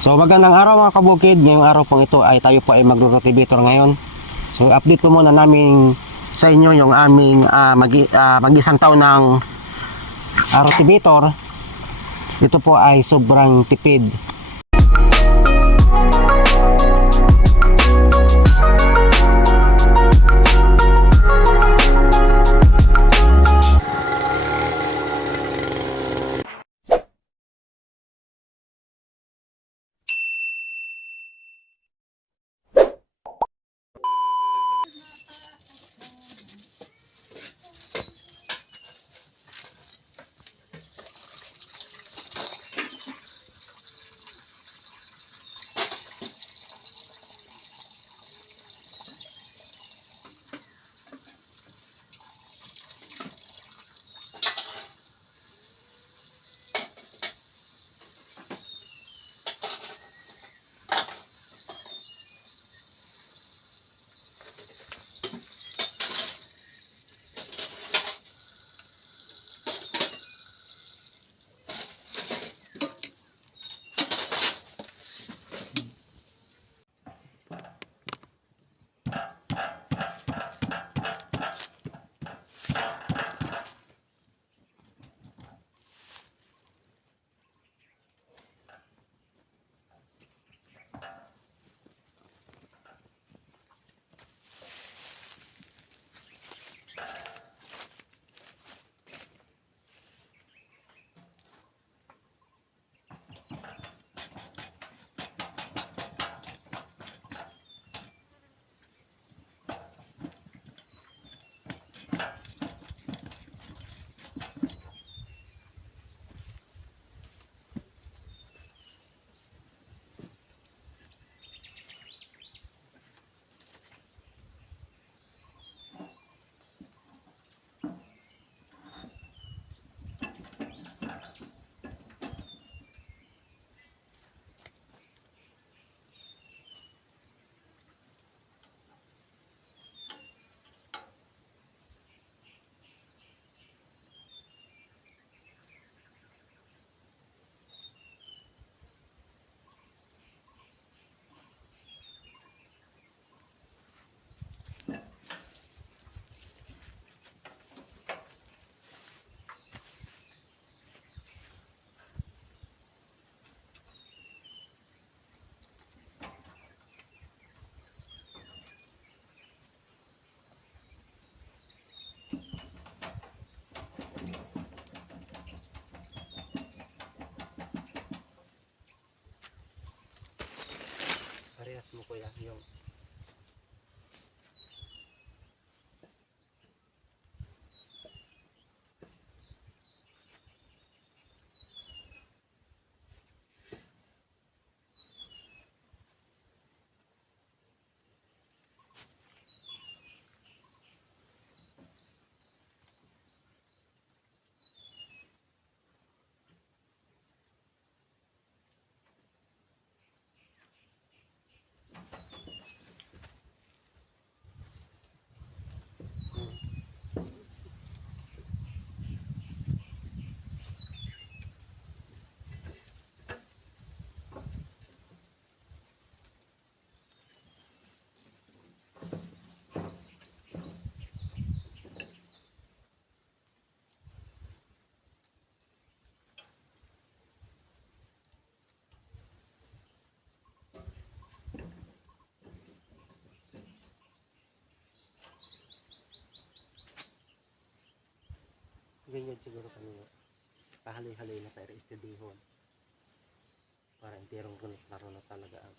So magandang araw mga kabukid. Ngayong araw pong ito ay tayo po ay magro-rotivator ngayon. So update po muna namin sa inyo yung aming ah, mag, ah, mag-isang taon ng ah, rotivator. Ito po ay sobrang tipid. Ganyan siguro kami pahaloy-haloy na pero istidihon para entirong runot na runot talaga ang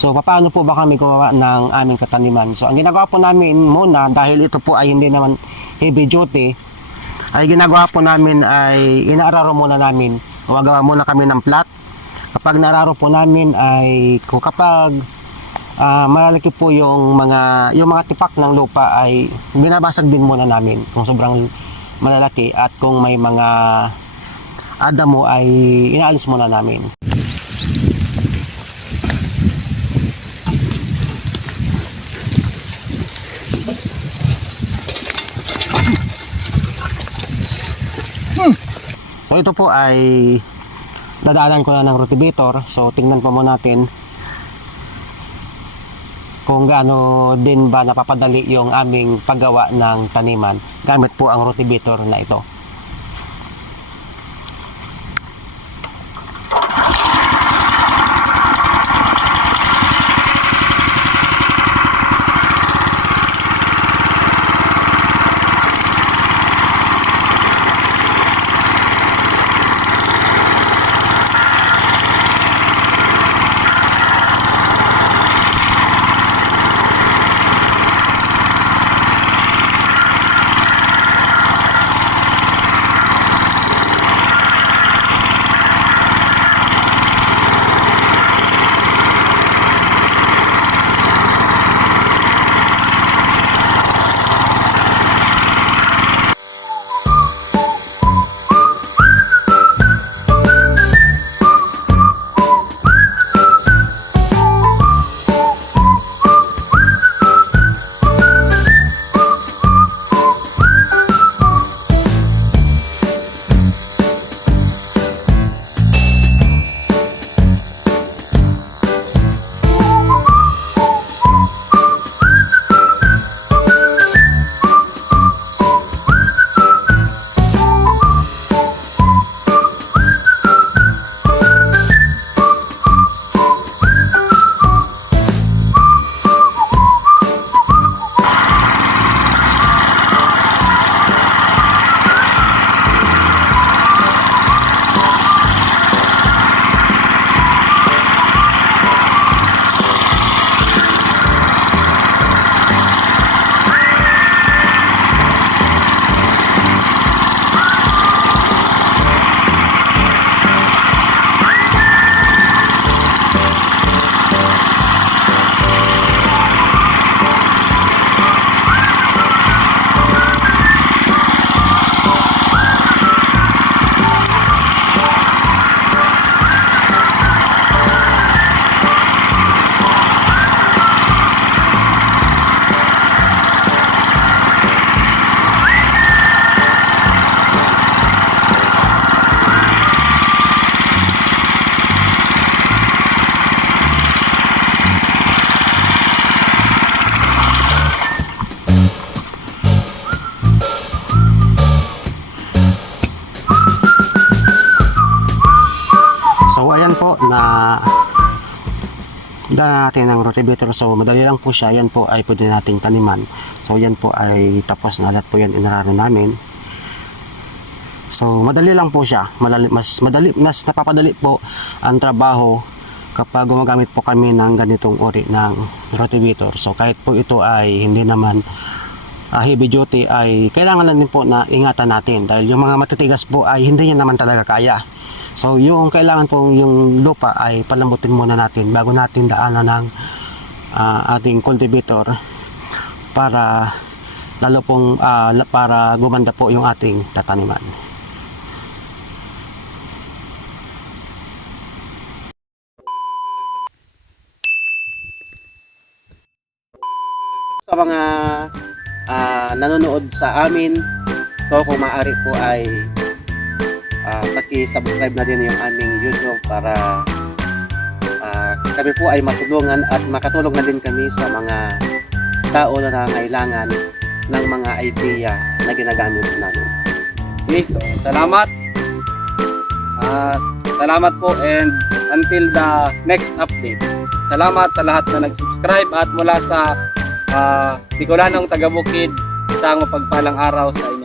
So paano po ba kami gumawa ng aming kataniman? So ang ginagawa po namin muna dahil ito po ay hindi naman heavy duty ay ginagawa po namin ay inaararo muna namin. Gumagawa muna kami ng plat. Kapag nararo po namin ay kung kapag ah, malalaki po yung mga yung mga tipak ng lupa ay binabasag din muna namin kung sobrang malalaki at kung may mga adamo ay inaalis muna namin. So ito po ay dadaanan ko na ng rotivator. So tingnan po muna natin kung gaano din ba napapadali yung aming paggawa ng taniman gamit po ang rotivator na ito. Po na dala natin ang rotivator so madali lang po siya. Yan po ay pwede nating taniman. So yan po ay tapos na. Lahat po yan inararo namin. So madali lang po siya. Madali, mas madali mas napapadali po ang trabaho kapag gumagamit po kami ng ganitong uri ng rotivator so kahit po ito ay hindi naman ah, heavy duty ay kailangan na din po na ingatan natin. Dahil yung mga matitigas po ay hindi niya naman talaga kaya So yung kailangan po yung lupa ay palambutin muna natin bago natin daanan ng ah, ating cultivator para lalo pong la- para gumanda po yung ating tataniman. sa mga ah, nanonood sa amin. So kung maaari po ay ah, paki-subscribe na din yung aming YouTube para ah, kami po ay matulungan at makatulong na din kami sa mga tao na nangailangan ng mga idea na ginagamit namin. Okay, so, salamat. Ah, salamat po and until the next update. Salamat sa lahat na nag-subscribe at mula sa ah, Bicolanong Taga-Bukid, isang mapagpalang araw sa inyo.